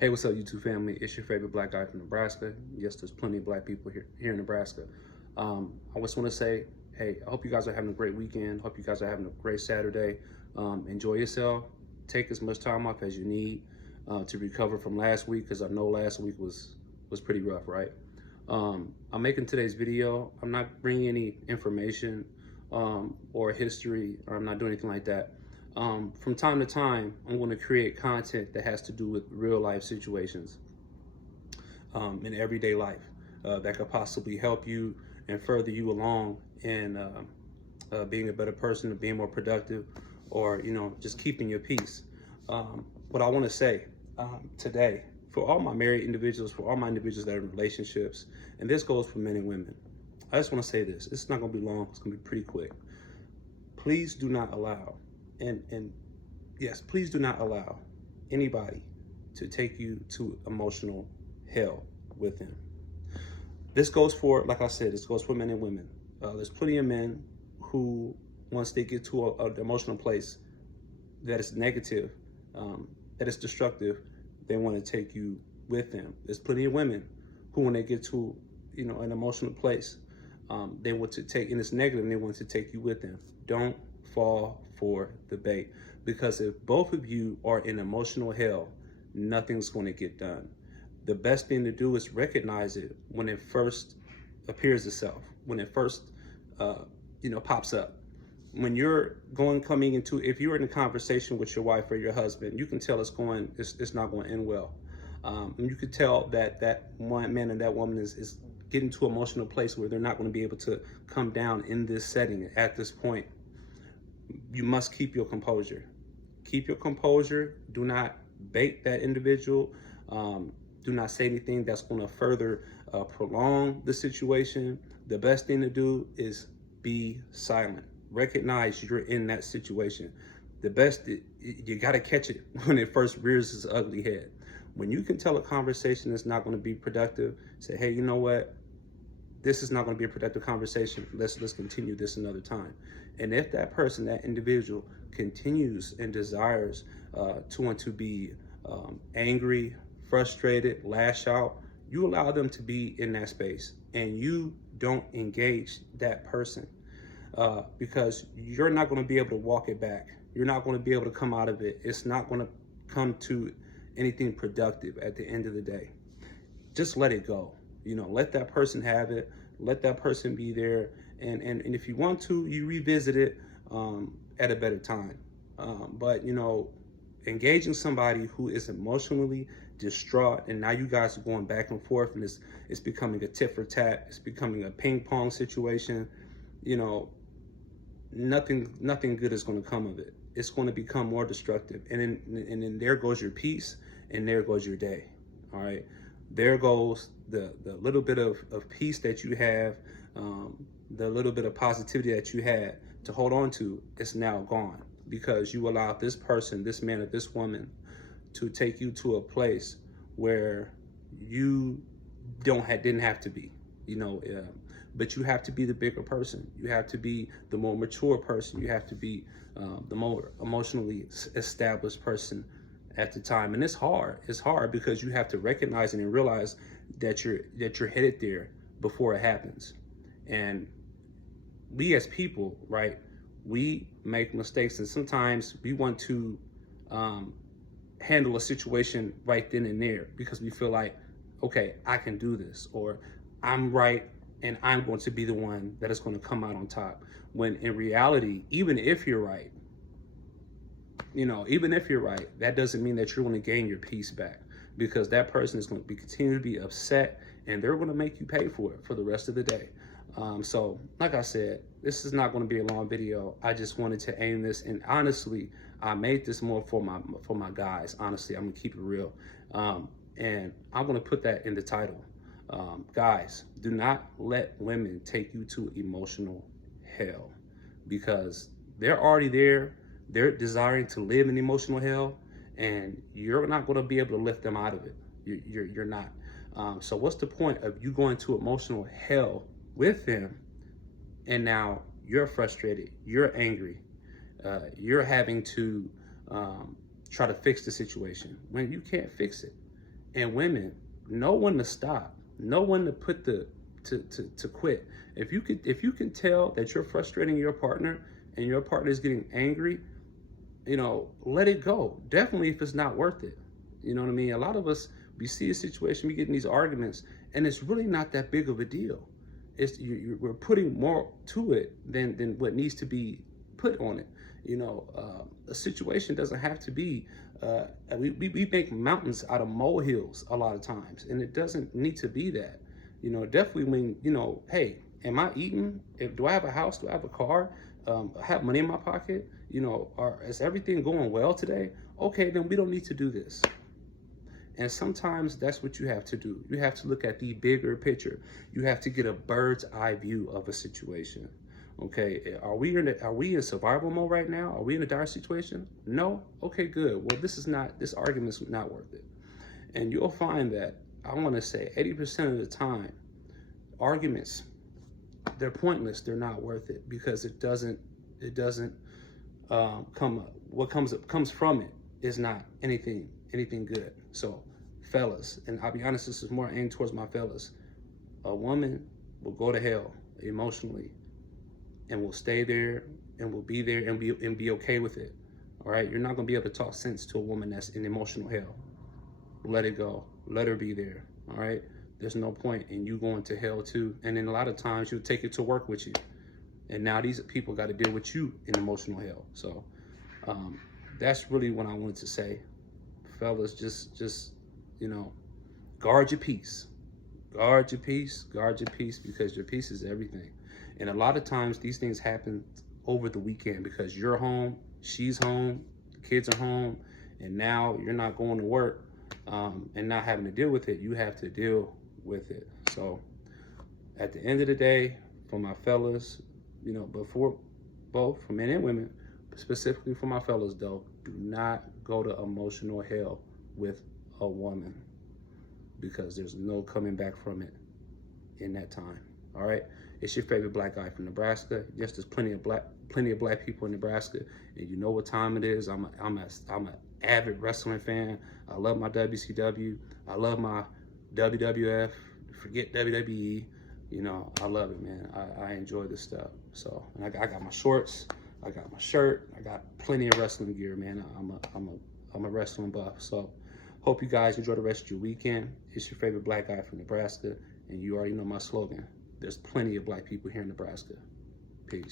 Hey, what's up, YouTube family? It's your favorite black guy from Nebraska. Yes, there's plenty of black people here in Nebraska. I just want to say, hey, I hope you guys are having a great weekend. Hope you guys are having a great Saturday. Enjoy yourself. Take as much time off as you need to recover from last week, because I know last week was pretty rough, right? I'm making today's video. I'm not bringing any information or history, or I'm not doing anything like that. From time to time, I'm going to create content that has to do with real life situations in everyday life that could possibly help you and further you along in being a better person, or being more productive, or just keeping your peace. What I want to say today, for all my married individuals, for all my individuals that are in relationships, and this goes for men and women, I just want to say this. It's not going to be long. It's going to be pretty quick. Please do not allow, and yes, please do not allow anybody to take you to emotional hell with them. This goes for, like I said, this goes for men and women. There's plenty of men who, once they get to an emotional place that is negative, that is destructive, they want to take you with them. There's plenty of women who, when they get to an emotional place, they want to take, and it's negative, and they want to take you with them. Don't fall for the bait, because if both of you are in emotional hell, nothing's going to get done. The best thing to do is recognize it when it first appears itself, when it first pops up. When you're coming into, if you're in a conversation with your wife or your husband, you can tell it's not going to end well. And you could tell that one man and that woman is getting to an emotional place where they're not going to be able to come down in this setting at this point. You must keep your composure. Keep your composure. Do not bait that individual. Do not say anything that's going to further prolong the situation. The best thing to do is be silent. Recognize you're in that situation. You got to catch it when it first rears its ugly head. When you can tell a conversation is not going to be productive, say, hey, you know what? This is not going to be a productive conversation. Let's continue this another time. And if that person, that individual, continues and desires to want to be angry, frustrated, lash out, you allow them to be in that space, and you don't engage that person because you're not going to be able to walk it back. You're not going to be able to come out of it. It's not going to come to anything productive at the end of the day. Just let it go. Let that person have it. Let that person be there. And if you want to, you revisit it at a better time. But engaging somebody who is emotionally distraught, and now you guys are going back and forth, and it's becoming a tit for tat. It's becoming a ping pong situation. Nothing good is going to come of it. It's going to become more destructive. And then there goes your peace, and there goes your day. All right. There goes the little bit of peace that you have, the little bit of positivity that you had to hold on to. It's now gone, because you allowed this person, this man or this woman, to take you to a place where you didn't have to be. But you have to be the bigger person. You have to be the more mature person. You have to be the more emotionally established person at the time. And it's hard. It's hard because you have to recognize it and realize that you're headed there before it happens. And we as people, right, we make mistakes, and sometimes we want to handle a situation right then and there because we feel like, okay, I can do this, or I'm right and I'm going to be the one that is going to come out on top. When in reality, even if you're right, that doesn't mean that you're going to gain your peace back, because that person is going to continue to be upset, and they're going to make you pay for it for the rest of the day. So like I said, this is not going to be a long video. I just wanted to aim this, and honestly, I made this more for my guys. Honestly, I'm gonna keep it real, and I'm gonna put that in the title. Guys, do not let women take you to emotional hell, because they're already there. They're desiring to live in emotional hell, and you're not going to be able to lift them out of it. You're not. So what's the point of you going to emotional hell with them, and now you're frustrated, you're angry, you're having to try to fix the situation when you can't fix it. And women, know when to stop, know when to put to quit. If you can tell that you're frustrating your partner and your partner is getting angry, let it go. Definitely if it's not worth it. You know what I mean? A lot of us, we see a situation, we get in these arguments, and it's really not that big of a deal. We're putting more to it than what needs to be put on it. A situation doesn't have to be. We make mountains out of molehills a lot of times, and it doesn't need to be that. Definitely when hey, am I eating? Do I have a house? Do I have a car? I have money in my pocket? Is everything going well today? Okay, then we don't need to do this. And sometimes that's what you have to do. You have to look at the bigger picture. You have to get a bird's eye view of a situation. Okay, are we in survival mode right now? Are we in a dire situation? No? Okay, good. Well, this argument's not worth it. And you'll find that, I want to say 80% of the time, arguments, they're pointless. They're not worth it because it doesn't what comes from it is not anything good. So fellas, and I'll be honest, this is more aimed towards my fellas. A woman will go to hell emotionally and will stay there and will be there and be okay with it. All right, you're not gonna be able to talk sense to a woman that's in emotional hell. Let it go. Let her be there. All right. There's no point in you going to hell too. And then a lot of times you'll take it to work with you. And now these people got to deal with you in emotional hell. So that's really what I wanted to say. Fellas, just guard your peace. Guard your peace. Guard your peace, because your peace is everything. And a lot of times these things happen over the weekend because you're home, she's home, the kids are home, and now you're not going to work and not having to deal with it. You have to deal with it. So at the end of the day, for my fellas, before both for men and women, specifically for my fellas though, do not go to emotional hell with a woman, because there's no coming back from it in that time. All right, it's your favorite black guy from Nebraska. Yes, there's plenty of black people in Nebraska, and you know what time it is. I'm an avid wrestling fan. I love my WCW. I love my WWF. Forget WWE. I love it, man. I enjoy this stuff. So, and I got my shorts, I got my shirt, I got plenty of wrestling gear, man. I'm a wrestling buff. So, hope you guys enjoy the rest of your weekend. It's your favorite black guy from Nebraska, and you already know my slogan. There's plenty of black people here in Nebraska.